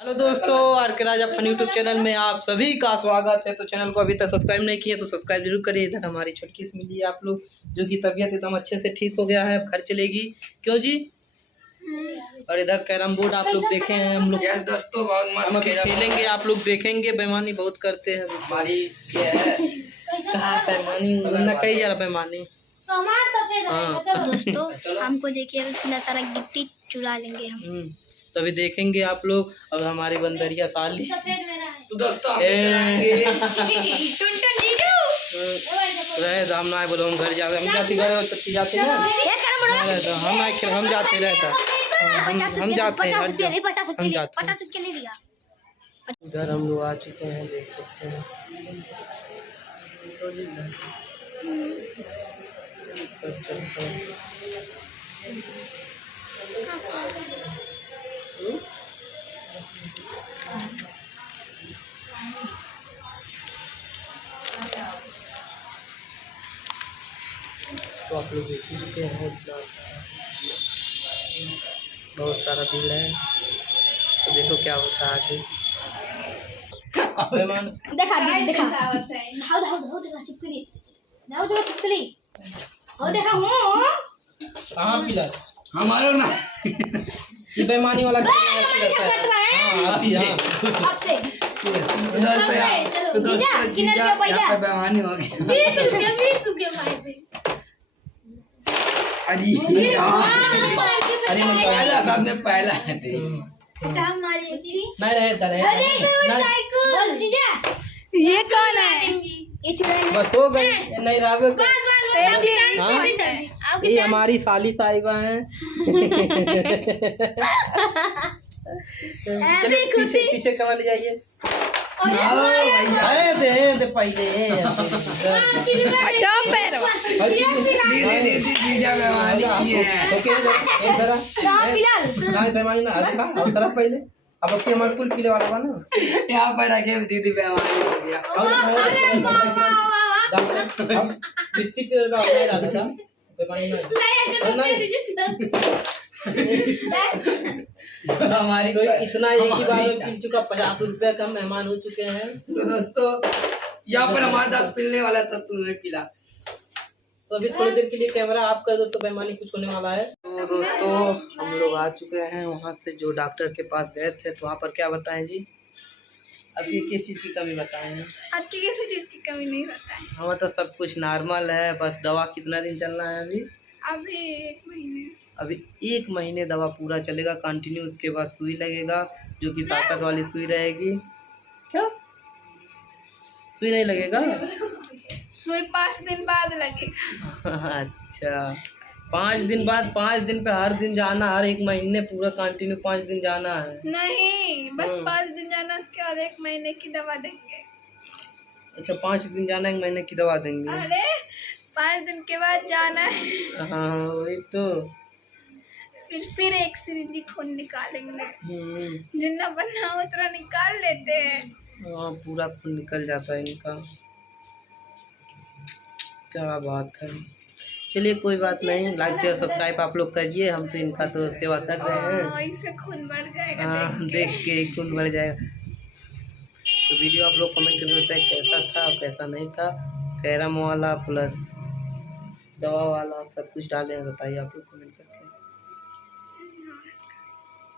Hello दोस्तों, अर्कराज अपन YouTube channel में आप सभी का स्वागत है। तो चैनल को अभी तक सब्सक्राइब नहीं किए तो सब्सक्राइब जरूर करिए। इधर हमारी छोटकी सी मिली है आप लोग, जो कि तबीयत एकदम अच्छे से ठीक हो गया है, अब घर चलेगी। क्यों जी? और इधर कैरम बोर्ड आप लोग देखे हैं हम लोग। दोस्तों बहुत मस्त हम खेलेंगे, आप लोग देखेंगे। बेईमानी बहुत करते हैं बेईमानी, कई ज़्यादा बेईमानी। हाँ दोस्तों हमको देखिए इतना सारा गिट्टी चुरा लेंगे हम। तभी देखेंगे आप लोग। और हमारी बंदरिया साली तो दोस्तों रहे हम ना बोलो, हम घर जाते, हम जाते घर जाते ना, हम जाते रहता, हम जाते हैं, हम जाते हैं। उधर हम लोग आ चुके हैं, देख सकते हैं। तो आप लोग देख ही चुके हैं, बहुत सारा भीड़ है। तो देखो क्या होता है आगे। कहाँ पिला हमारा ना ये बेईमानी वाला बेईमानी हो गई। अरे पहला नहीं रहता ये कौन है? बस हो गई, नहीं ये हमारी साली साहिबा है। चलिए पीछे पीछे कमा ले जाइए। अरे दे पहले बेईमानी ना देखा पहले। अब अपनी हमारे कुल पीले वाला बना यहाँ पर रखे दीदी बेईमानी हो गया। हमारी तो इतना एक ही बार में पी चुका, 50 रुपया का मेहमान हो चुके हैं। तो दोस्तों यहाँ पर हमारे 10 पिलने वाला था, तुमने पिला। तो अभी थोड़ी देर के लिए कैमरा ऑफ कर दो तो बेईमानी कुछ होने वाला है। तो दोस्तों हम लोग आ चुके हैं वहाँ से, जो डॉक्टर के पास गए थे। तो वहाँ पर क्या बताएं जी? अभी किस चीज़ की कमी बताएं हैं? आपकी किसी चीज़ की कमी नहीं बताएं। हाँ तो सब कुछ नॉर्मल है, बस दवा कितना दिन चलना है अभी? अभी 1 महीने। अभी 1 महीने दवा पूरा चलेगा कंटिन्यू। उसके बाद सुई लगेगा, जो कि ताकत वाली सुई रहेगी। क्या सुई नहीं लगेगा? सुई 5 दिन बाद लगेगा। अच्छा 5 दिन बाद? 5 दिन पे हर दिन जाना, हर 1 महीने पूरा कंटिन्यू 5 दिन जाना है? नहीं, बस 5 दिन जाना, उसके बाद 1 महीने की दवा देंगे। अच्छा 5 दिन जाना, 1 महीने की दवा देंगे? अरे 5 दिन के बाद जाना है। हाँ वही तो। फिर एक सिरिंज खून निकालेंगे। जितना बनना उतना निकाल लेते हैं। हाँ पूरा खून निकल जाता है इनका। क्या बात है। चलिए कोई बात नहीं, लाइक शेयर सब्सक्राइब आप लोग करिए। हम तो इनका तो सेवा कर रहे हैं। इससे खून बढ़ जाएगा। हाँ देख के खून बढ़ जाएगा। तो वीडियो आप लोग कमेंट करके बताएं कैसा था और कैसा नहीं था। कैरम वाला प्लस दवा वाला सब कुछ डाले हैं, बताइए आप लोग कमेंट करके।